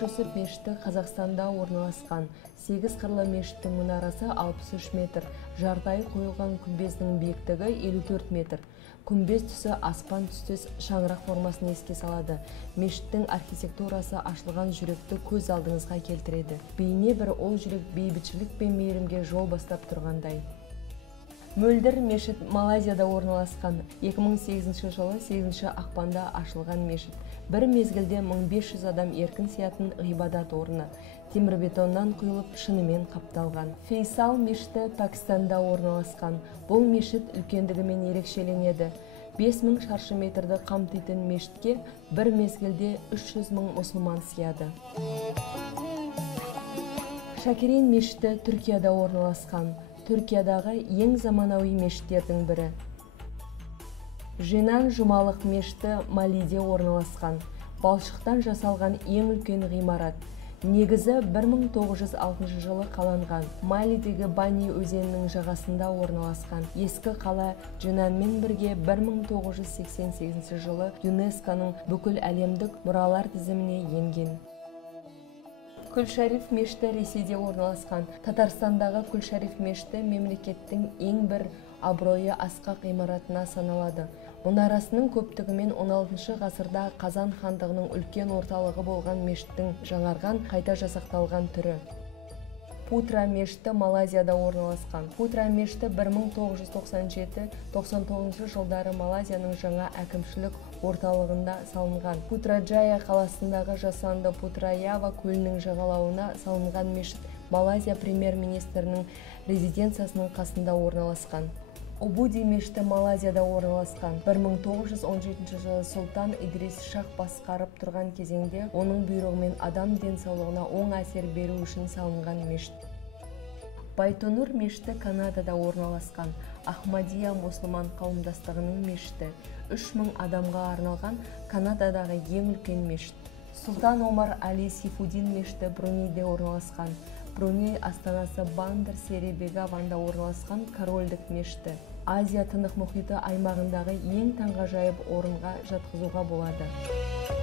Жүсіп мешіті Қазақстанда орналасқан. 8 қырлы мешіттің мұнарасы 63 метр, жартайы қойылған күмбездің биіктігі 54 метр. Күмбез түсі аспан түстес шаңырақ формасын еске салады. Мешіттің архитектурасы ашылған жүректі көз алдыңызға келтіреді. Бейне бір ол жүрек бейбітшілік пен мейірімге жол бастап тұрғандай. Мөлдір мешіт Малайзияда орналасқан. 2008 жылы 8 ақпанда ашылған мешіт. Бір мезгілде 1500 адам еркін сиятын ғибадат орны. Темірбетоннан құйылып, шынымен қапталған. Фейсал мешіті Пәкістанда орналасқан. Бұл мешіт үлкендігімен ерекшеленеді. 5000 шаршы метрді қамтитын мешітке бір мезгілде 300 000 мұсылман сияды. Шакирин мешіті Түркияда орналасқан. Түркиядағы ең заманауи мешіттердің бірі. Женан Жұмалық мешіті Малиде орналасқан. Балшықтан жасалған ең үлкен ғимарат. Негізі 1906 жылы қаланған. Малидегі Бани өзенінің жағасында орналасқан. Ескі қала Женанмен бірге 1988 жылы ЮНЕСКО-ның бүкіл әлемдік мұралар тізіміне енген. Күлшариф мешіті Ресейде орналасқан. Татарстандағы Күлшариф мешіті мемлекеттің ең бір абыройы асқақ ғимаратына саналады. Мұнарасының көптігімен 16 ғасырда Қазан хандығының үлкен орталығы болған мешіттің жаңарған, қайта жасақталған түрі. Путра мешіті Малайзияда орналасқан. Путра мешіті 1997-99 жылдары Малайзияның жаңа әкімшілік орталығында салынған. Путраджая қаласындағы жасанды Путраява көлінің жағалауына салынған мешіт Малайзия премьер-министрінің резиденциясының қасында орналасқан. Убуди мешіті Малайзияда орналасқан. 1917 жылы Сұлтан Идрис Шах басқарып тұрған кезеңде оның бұйрығымен адам денсаулығына оң әсер беру үшін салынған мешіт. Байтонур мешіті Канадада орналасқан. Ахмадия мұсылман қауымдастығының мешіті. 3000 адамға арналған Канададағы ең үлкен мешіт. Сұлтан Омар Али Сейфудин мешіті Брунейде орналасқан. Бруней астанасы Бандар Сери Бегаванда орналасқан корольдік мешіті. Азия тынық мұхиты аймағындағы ең таңғажайып орынға жатқызуға болады.